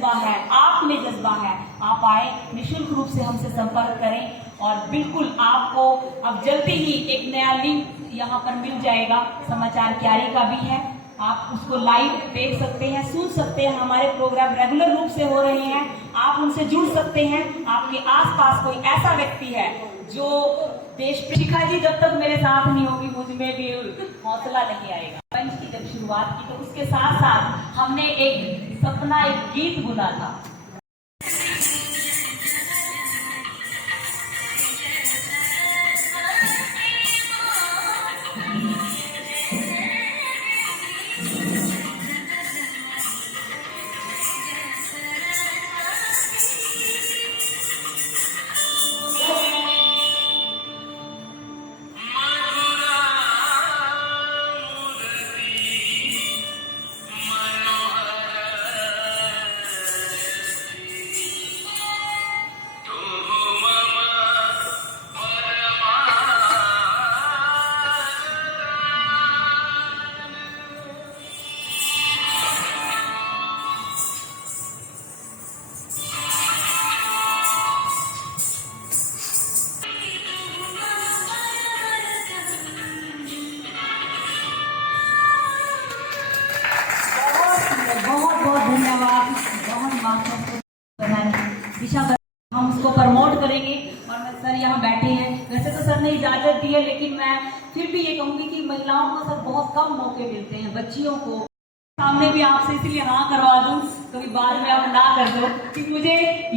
जज्बा है, आप में जज्बा है, आप आए, निःशुल्क रूप से हमसे संपर्क करें और बिल्कुल आपको अब जल्दी ही एक नया लिंक यहाँ पर मिल जाएगा, समाचार क्यारी का भी है, आप उसको लाइव देख सकते हैं, सुन सकते हैं। हमारे प्रोग्राम रेगुलर रूप से हो रहे हैं, आप उनसे जुड़ सकते हैं। आपके आसपास कोई ऐसा व्यक्ति है जो देश शिखा जी जब तक मेरे साथ नहीं होगी मुझ में भी हौसला नहीं आएगा। मंच की जब शुरुआत की तो उसके साथ साथ हमने एक सपना, एक गीत बुना था। दिशा हम उसको प्रमोट करेंगे और मैं सर यहाँ बैठे हैं, वैसे तो सर ने इजाजत दी है लेकिन मैं फिर भी ये कहूंगी कि महिलाओं को सर बहुत कम मौके मिलते हैं, बच्चियों को सामने भी आपसे इसलिए हाँ करवा दूं, कभी बाद में आप ना कर दो कि मुझे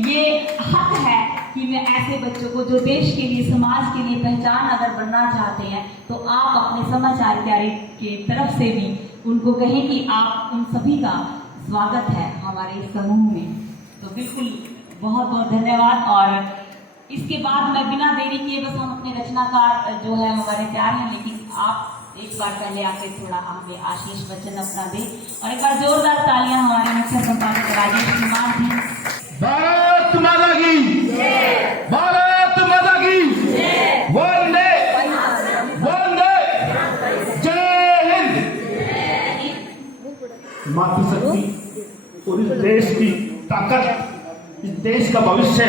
ये हक है कि मैं ऐसे बच्चों को जो देश के लिए, समाज के लिए पहचान अगर बनना चाहते हैं तो आप अपने समाचार क्यारी के तरफ से भी उनको कहें कि आप उन सभी का स्वागत है हमारे इस समूह में। तो बिल्कुल बहुत बहुत धन्यवाद। और इसके बाद मैं बिना देरी किए बस हम अपने रचनाकार जो है हमारे तैयार हैं, लेकिन आप एक बार पहले आके थोड़ा हमें आशीष वचन अपना दे और एक बार जोरदार तालियां हमारे मुख्य संपादक राजेश कुमार जी। भारत माता की जय, भारत माता की जय, वंदे वंदे, जय हिंद। मातृशक्ति और इस देश की ताकत, इस देश का भविष्य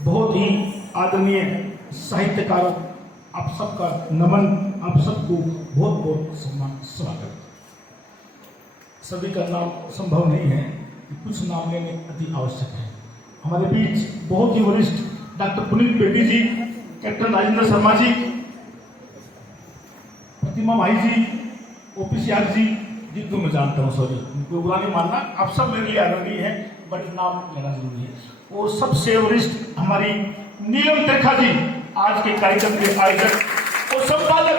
बहुत ही आदरणीय साहित्यकार, आप सबका नमन, आप सबको बहुत बहुत सम्मान, स्वागत। सभी का नाम संभव नहीं है, कुछ नाम लेने अति आवश्यक है। हमारे बीच बहुत ही वरिष्ठ डॉक्टर पुनीत बेटी जी, कैप्टन राजेंद्र शर्मा जी, प्रतिमा माई जी, ओपी सियाग जी, जिनको मैं जानता हूँ, सॉरी उनको बुरा नहीं मानना, आप सब मेरे लिए आदरणीय है, बट नाम लेना जरूरी है। और सबसे वरिष्ठ हमारी नीलम त्रिखा जी, आज के कार्यक्रम के आयोजक और संपादक,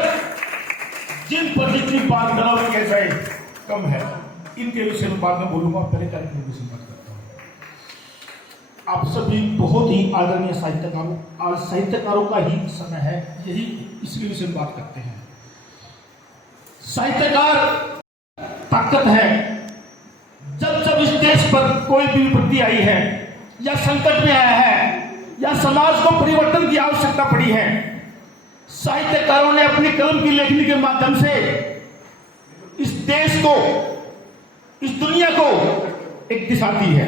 जिन पर जितनी बात करा कह जाए कम है, इनके विषय में बाद में बोलूंगा, पहले कार्यक्रम की बात करता हूँ। आप सभी बहुत ही आदरणीय साहित्यकारों, आज साहित्यकारों का ही समय है, यही इसके विषय में बात करते हैं। साहित्यकार ताकत है। जब जब इस देश पर कोई भी विपत्ति आई है या संकट में आया है या समाज को परिवर्तन की आवश्यकता पड़ी है, साहित्यकारों ने अपनी कलम की लेखनी के माध्यम से इस देश को, इस दुनिया को एक दिशा दी है।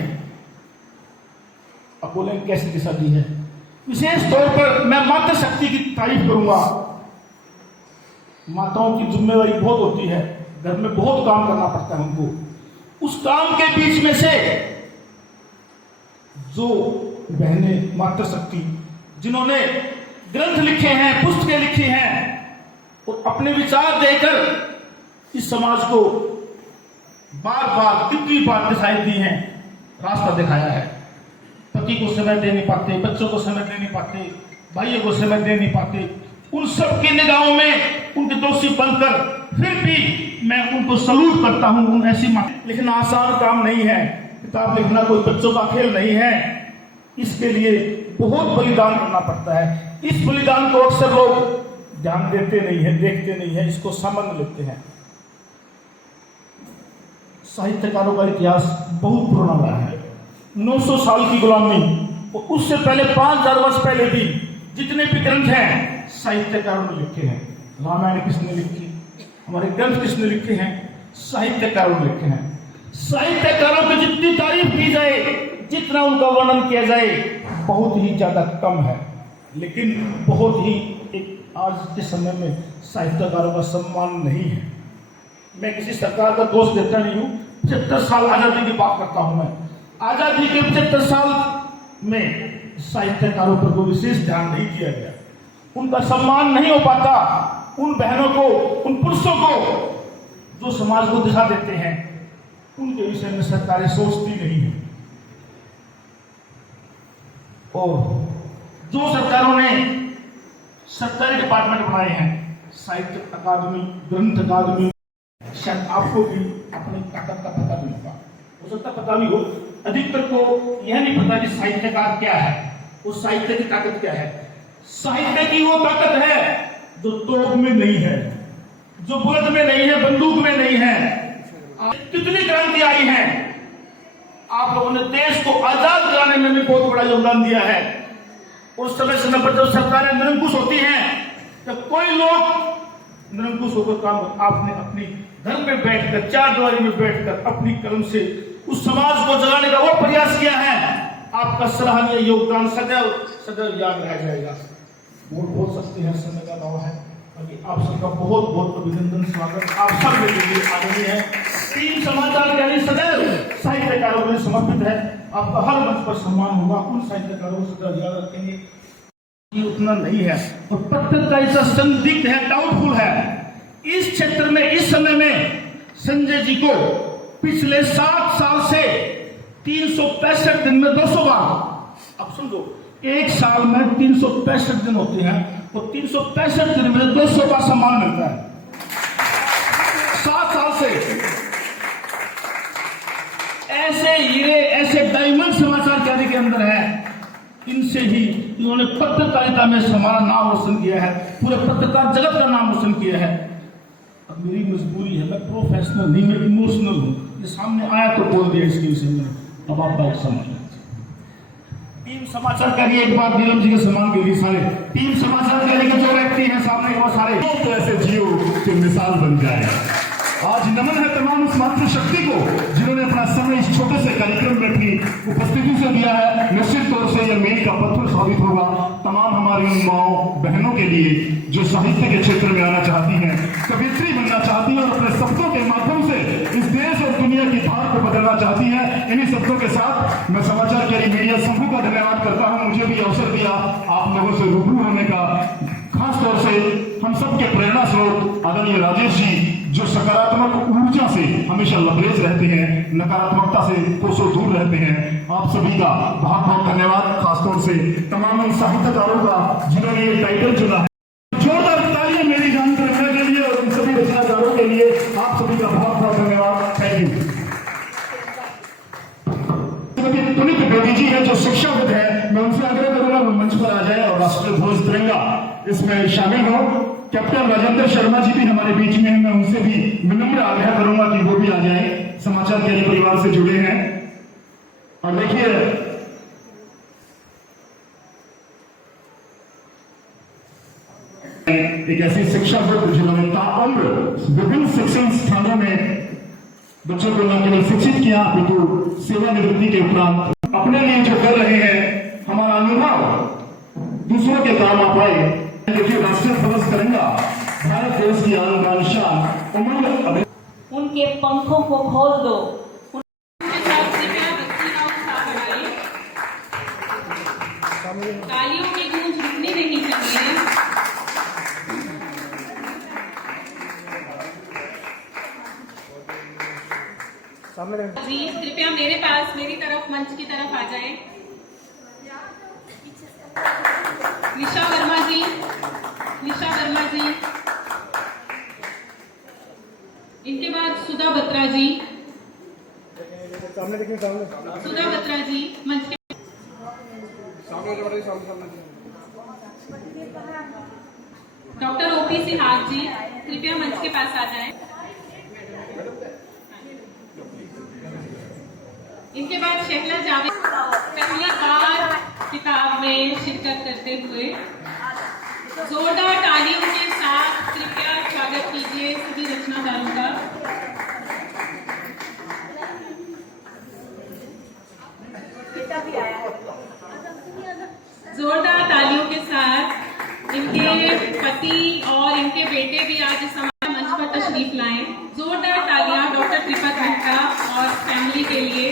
अब बोलेंगे कैसी दिशा दी है? विशेष तौर पर मैं मातृशक्ति की तारीफ करूंगा। माताओं की जिम्मेदारी बहुत होती है, घर में बहुत काम करना पड़ता है उनको। उस काम के बीच में से जो बहनें मातृशक्ति, जिन्होंने ग्रंथ लिखे हैं, पुस्तकें लिखी हैं और अपने विचार देकर इस समाज को बार बार कितनी बार दिखाई दी हैं, रास्ता दिखाया है। पति को समय दे नहीं पाते, बच्चों को समय दे नहीं पाते, भाइयों को समय दे नहीं पाते, उन सब की निगाहों में उनके दोषी बनकर फिर भी मैं उनको सलूट करता हूं। उन ऐसी लिखना आसान काम नहीं है, किताब लिखना कोई बच्चों का खेल नहीं है, इसके लिए बहुत बलिदान करना पड़ता है। इस बलिदान को अक्सर लोग ध्यान देते नहीं है, देखते नहीं है, इसको सामान्य लेते हैं। साहित्यकारों का इतिहास बहुत पुराना रहा है। 900 साल की गुलामी और उससे पहले 5000 वर्ष पहले भी जितने भी ग्रंथ हैं साहित्यकारों ने लिखे हैं। रामायण किसने लिखी, हमारे ग्रंथ किसने लिखे हैं? साहित्यकारों ने लिखे हैं। साहित्यकारों की जितनी तारीफ की जाए जितना उनका वर्णन किया जाए बहुत ही ज़्यादा कम है, लेकिन बहुत ही एक आज के समय में साहित्यकारों का सम्मान नहीं है। मैं किसी सरकार का दोष देता नहीं हूँ। 75 साल आज़ादी की बात करता हूँ मैं। आज़ादी के 75 साल में साहित्यकारों पर कोई विशेष ध्यान नहीं दिया गया, उनका सम्मान नहीं हो पाता। उन बहनों को, उन पुरुषों को जो समाज को दिखा देते हैं, उनके विषय में सरकारें सोचती नहीं है। और जो सरकारों ने सरकारी डिपार्टमेंट बनाए हैं, साहित्य अकादमी, ग्रंथ अकादमी, शायद आपको भी अपनी ताकत का पता नहीं होगा, हो सकता पता भी हो। अधिकतर को यह नहीं पता कि साहित्यकार क्या है, उस साहित्य की ताकत क्या है। साहित्य की वो ताकत है जो तोप में नहीं है, जो बुलेट में नहीं है, बंदूक में नहीं है। कितनी क्रांति आई है, आप लोगों ने देश को आजाद कराने में भी बहुत बड़ा योगदान दिया है। उस समय पर जब सरकारें निरंकुश होती हैं, तब कोई लोग निरंकुश होकर काम, आपने अपनी घर में बैठकर, चार दीवारी में बैठकर अपनी कलम से उस समाज को जगाने का वो प्रयास किया है। आपका सराहनीय योगदान सदैव सदैव याद रह जाएगा। वोट बोल सकते हैं, समय का अभाव है, बाकी आप सबका बहुत बहुत अभिनंदन, स्वागत आप सब के लिए आदरणीय है। टीम समाचार के लिए सदैव साहित्यकारों के लिए समर्पित है। आपका हर मंच पर सम्मान होगा, उन साहित्यकारों को सदैव याद रखेंगे। ये उतना नहीं है और पत्रकारिता संदिग्ध है, डाउटफुल है। इस क्षेत्र में इस समय में संजय जी को पिछले 7 साल से 365 दिन में 200 बार, अब समझो एक साल में 365 दिन होते हैं, तो 365 दिन में 200 बार सम्मान मिलता है 7 साल से। ऐसे हीरे, ऐसे डायमंड समाचार कार्य के अंदर है, इनसे ही इन्होंने पत्रकारिता में हमारा नाम रोशन किया है, पूरे पत्रकार जगत का नाम रोशन किया है। अब मेरी मजबूरी है, मैं प्रोफेशनल नहीं, मैं इमोशनल हूँ। ये सामने आया तो बोल दिया इसके विषय में। अब आप बात समझ। टीम समाचार के लिए एक बार नीलम जी के सम्मान के लिए सारे टीम समाचार के लिए जो व्यक्ति हैं सामने वो सारे तो ऐसे जियो कि मिसाल बन जाए। आज नमन है तमाम उस मातृशक्ति को जिन्होंने अपना समय इस छोटे से कार्यक्रम में अपनी उपस्थिति से दिया है। निश्चित तौर से यह मील का पत्थर साबित होगा तमाम हमारी उन माओ बहनों के लिए जो साहित्य के क्षेत्र में आना चाहती हैं, कवियत्री बनना चाहती हैं और अपने शब्दों के माध्यम से इस देश और दुनिया की धार को बदलना चाहती हैं। इन्हीं शब्दों के साथ मैं समाचार के मीडिया समूह का धन्यवाद करता हूँ। मुझे भी अवसर दिया आप लोगों से रूबरू होने का। खास तौर से हम सबके प्रेरणा स्रोत आदरणीय राजेश जी जो सकारात्मक ऊर्जा से हमेशा लबरेज रहते हैं, नकारात्मकता से कोसों दूर रहते हैं। आप सभी का बहुत बहुत धन्यवाद। खासतौर से तमाम उन साहित्यकारों का जिन्होंने ये टाइटल चुना है। जोरदार तालियां मेरी जानकर रखने के लिए और उन सभी रचनाकारों के लिए आप सभी का बहुत बहुत धन्यवाद। Thank you. पुनीत बेदी जी है जो शिक्षाविद है, मैं उनसे आग्रह करूंगा वो मंच पर आ जाए और राष्ट्रीय ध्वज तिरंगा इसमें शामिल हो। कैप्टन राजेंद्र शर्मा जी भी हमारे बीच में हैं, मैं उनसे भी विनम्र आग्रह करूंगा कि वो भी आ जाए, समाचार के परिवार से जुड़े हैं। और देखिए एक ऐसी शिक्षाविद जिन्होंने ताउम्र विभिन्न शिक्षण स्थानों में बच्चों को न केवल शिक्षित किया अपितु सेवानिवृत्ति के उपरांत अपने लिए जो कर रहे हैं, हमारा अनुभव दूसरों के काम आ पाए। देखिए राष्ट्रीय ध्वज तिरंगा भारत देश की आन बान शान उमंग। उनके पंखों को खोल दो। तालियों की गूंज रुकनी नहीं चाहिए। जी कृपया मेरे पास, मेरी तरफ, मंच की तरफ आ जाएं। निशा वर्मा जी, निशा वर्मा जी, इनके बाद सुधा बत्रा जी, सुधा बत्रा जी मंच के डॉक्टर ओपी सिहाग जी कृपया मंच के पास आ जाएं। इनके बाद शहला जावेद पहली बार किताब में शिरकत करते हुए जोरदार तालियों के साथ कृपया स्वागत कीजिए सभी रचनाकारों का। जोरदार तालियों के साथ इनके पति और इनके बेटे भी आज इस समारोह मंच पर तशरीफ लाएं। जोरदार तालियां डॉक्टर त्रिपत मेहता और फैमिली के लिए।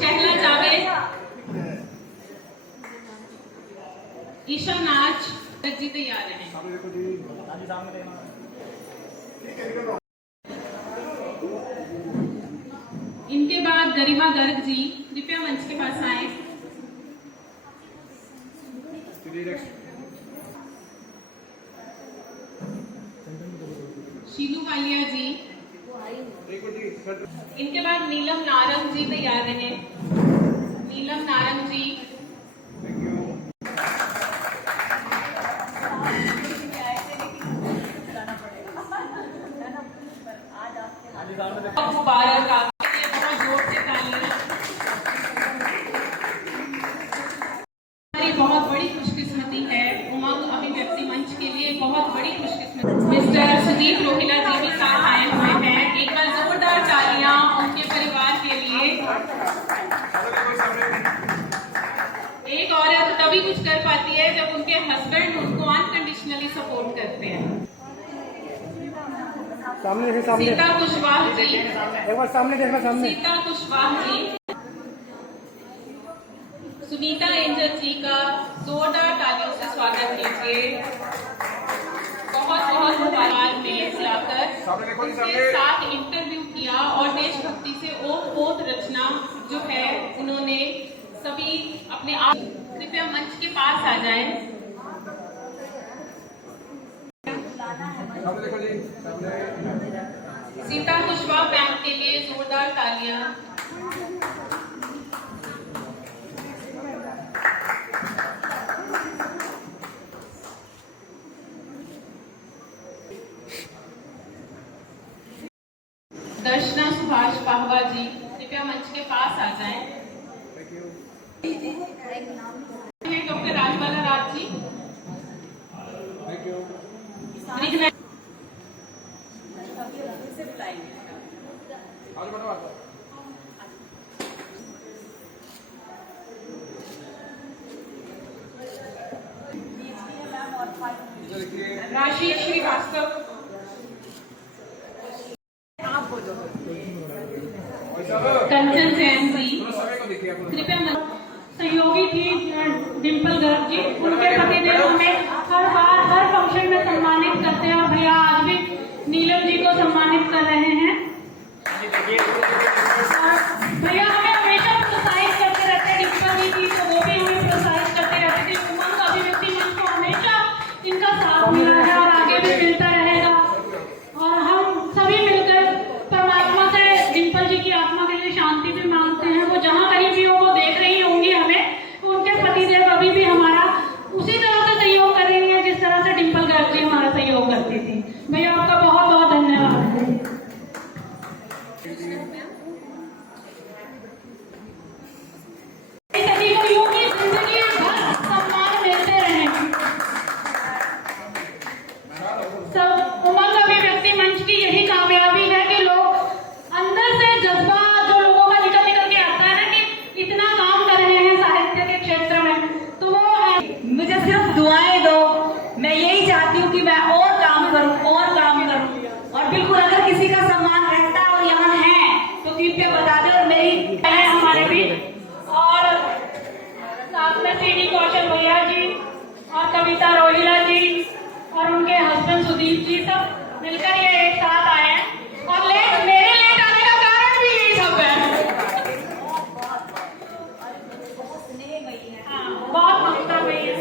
शहला जावेद, ईशा नाच जी तैयार हैं। इनके बाद गरिमा गर्ग जी कृपया मंच के पास आए। शीलू वालिया जी। इनके बाद नीलम नारंग जी तैयार रहे। नीलम नारंग जी। मुबारक आपके लिए बहुत जोर से तालियां। हमारी बहुत बड़ी खुशकिस्मती है, उमंग अभिव्यक्ति मंच के लिए बहुत बड़ी खुशकिस्मती। मिस्टर सुदीप रोहिला जी भी साथ आए हुए हैं। एक बार जोरदार तालियां उनके परिवार के लिए। एक औरत तभी कुछ कर पाती है जब उनके हस्बैंड उनको अनकंडीशनली सपोर्ट करते हैं। सामने सीता कुशवाहा जी, एक बार सामने देखना, सामने। सीता कुशवाहा जी, सुनीता एंजल जी का जोरदार तालियों से स्वागत कीजिए। बहुत बहुत मुबारक में बुलाकर उनके साथ इंटरव्यू किया और देशभक्ति से ओत रचना जो है उन्होंने सभी अपने आप। कृपया मंच के पास आ जाएं। सीता कुशवाहा बैंक के लिए जोरदार तालियां। दर्शना सुभाष पाहवा जी कृपया मंच के पास आ जाएं। डॉक्टर राजबाला राज जी। राशि श्रीवास्तव। कंचन जैन जी कृपया। सहयोगी थी डिम्पल गर्ग जी, उनके पतिदेव हमें हर बार हर फंक्शन में सम्मानित करते हैं और भैया आज भी नीलम जी को सम्मानित कर रहे हैं। भैया हमें हमेशा प्रोत्साहित करते रहते हैं। डिम्पल जी थी तो वो भी हमें प्रोत्साहित करते रहते थे। उमंग अभिव्यक्ति मंच को हमेशा इनका साथ मिला है और आगे भी मिलता रहेगा। और हम सभी मिलकर परमात्मा से डिम्पल जी की आत्मा के लिए शांति भी मांगते हैं। वो जहाँ कहीं भी हो वो देख रही होंगी हमें। उनके पतिदेव अभी भी हमारा उसी तरह से सहयोग कर रही है जिस तरह से डिम्पल गर्ग जी हमारा सहयोग करती थी। भैया आपका बहुत बहुत धन्यवाद। सभी को यूं ही जिंदगी भर सम्मान मिलते रहे। सब उमंग अभिव्यक्ति मंच की यही कामयाबी है कि लोग अंदर से जज्बा जो लोगों का निकल के आता है ना कि इतना काम कर रहे हैं साहित्य के क्षेत्र में, तो वो है। मुझे सिर्फ दुआएं दो। मैं यही चाहती हूँ कि मैं और काम करूँ और बिल्कुल अगर किसी का सम्मान रहता है और यहाँ है तो कृपया बता दे। और मेरी हमारे भी और साथ में सीडी कौशल भैया जी और कविता रोहिला जी और उनके हस्बैंड सुदीप जी सब मिलकर ये एक साथ आए हैं। और मेरे लेट आने का कारण भी यही सब है। हाँ, बहुत ममता भैया।